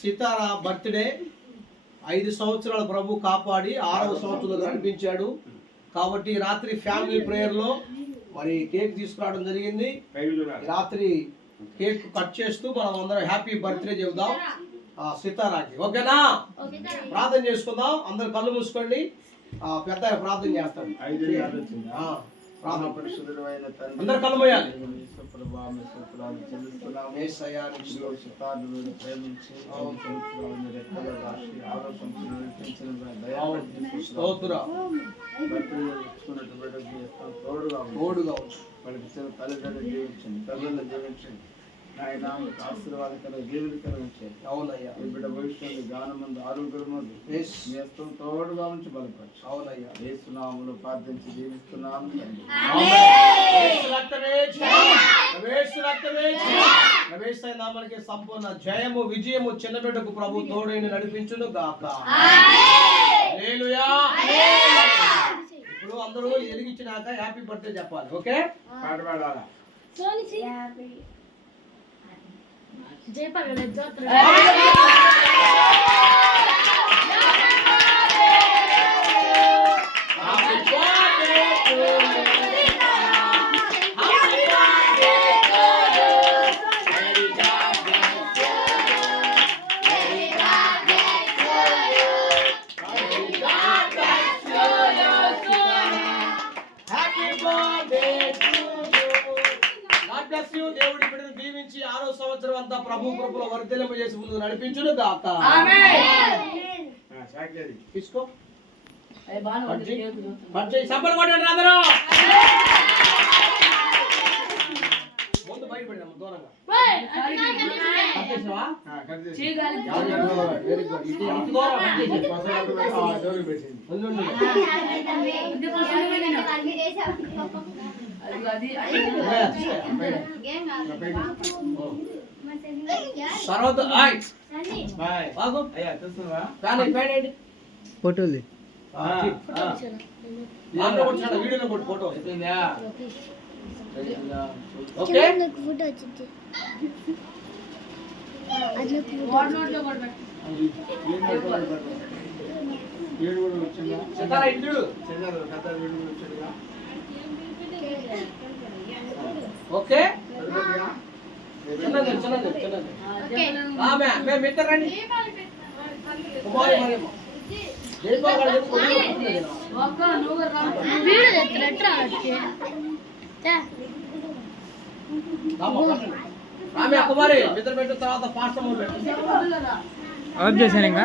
Sitara birthday 5 సంవత్సరాల ప్రభు కాపాడి 6వ సంవత్సరంలో నడిపించాడు. కాబట్టి రాత్రి ఫ్యామిలీ ప్రేయర్లో మరి కేక్ తీసుకురావడం జరిగింది. రాత్రి కేక్ కట్ చేస్తూ మనం అందరం హ్యాపీ బర్త్డే చెబుదాం సితారాకి. ఓకేనా? ప్రార్థన చేసుకుందాం. అందరు కళ్ళు మూసుకోండి. పెద్ద ప్రార్థన చేస్తాం. అందరు కళ్ళు మూయాలి. తోడుగా తల్లిదండ్రులు జీవించండి, తల్లిదండ్రులు జీవించండి. ఆయన ఆశీర్వాదకర దేవుడి కలిగించారు. అవునయ్యా. ఈ బిడ్డ భవిష్యత్తు జ్ఞానమందు ఆరోగ్యమందు నేస్తం తోడుగా ఉంచి బలపరచు. అవునయ్యా. యేసు నామములో ప్రార్థించి జీవిస్తున్నాము. నామానికి సంపూర్ణ జయము విజయము చిన్న బిడ్డకు ప్రభు తోడైన నడిపించును గాక. హల్లెలూయా. ఇప్పుడు అందరూ ఎలిగించినాక హ్యాపీ బర్త్డే చెప్పాలి. ఓకే? పాట పాడాలా? దేవుడి బిడ్డను దీవించి 6వ సంవత్సరం అంతా ప్రభు కృపలో వర్ధిల్లింప చేసి ముందుకు నడిపించును గాక. తీసుకో. సబ్బలు కొట్టండి అందరూ. ముందు బయటపడినాము దూరంగా. వెరీ ఫోటోలు వీడియోలో ఫోటో ఓకే. ఓకే మిత్రండి కుమారి మిత్ర పెట్టిన తర్వాత పాస్టర్ చేశాను. ఇంకా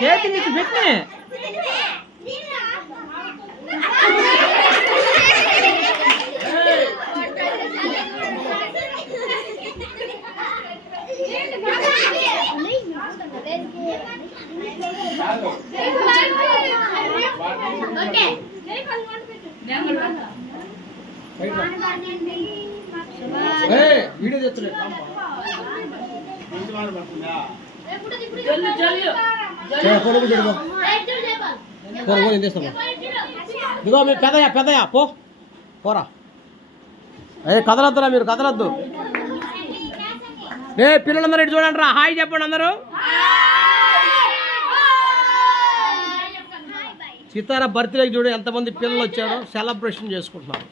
చేతి నీకు పెట్టినే వీడియో తెచ్చులే ఇదిగో మీరు పెద్దయా పోరా. కదలొద్దురా, మీరు కదలొద్దు. పిల్లలందరూ ఇటు చూడండి రా. హాయ్ చెప్పండి అందరూ. సితార బర్త్డేకి చూడు ఎంతమంది పిల్లలు వచ్చారో, సెలబ్రేషన్ చేసుకుంటున్నారు.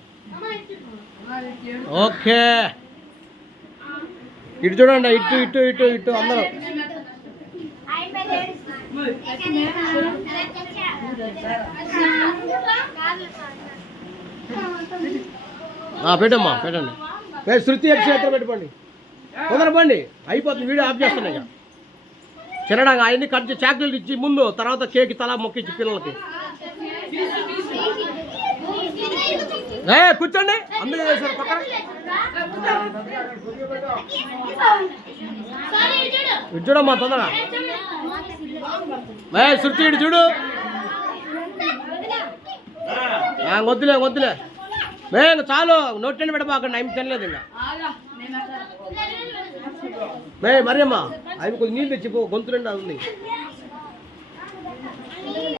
ఓకే ఇటు చూడండి, ఇటు ఇటు ఇటు ఇటు అందరూ. పెట్టమ్మా పెట్టండి. శృతి అక్షేత్రం పెట్టుకోండి. కుదరబండి అయిపోతుంది, వీడియో ఆఫ్ చేస్తున్నాయి. ఇక చిన్నగా అవన్నీ కట్ చేసి చాక్లెట్ ఇచ్చి ముందు, తర్వాత కేక్ తలా మొక్కించి పిల్లలకి. కూర్చోండి, అందుకే చేశారు పక్కన. ఇటు చూడమ్మా తొందరగా. శృతి ఇటు చూడు. వద్దులే వద్దులే చాలు, నోట్ పెట్టబాకండి, ఏం తినలేదు ఇంకా. మరి అమ్మా అవి కొద్ది నీళ్ళు తెచ్చిపో, గొంతు నిండా ఉంది.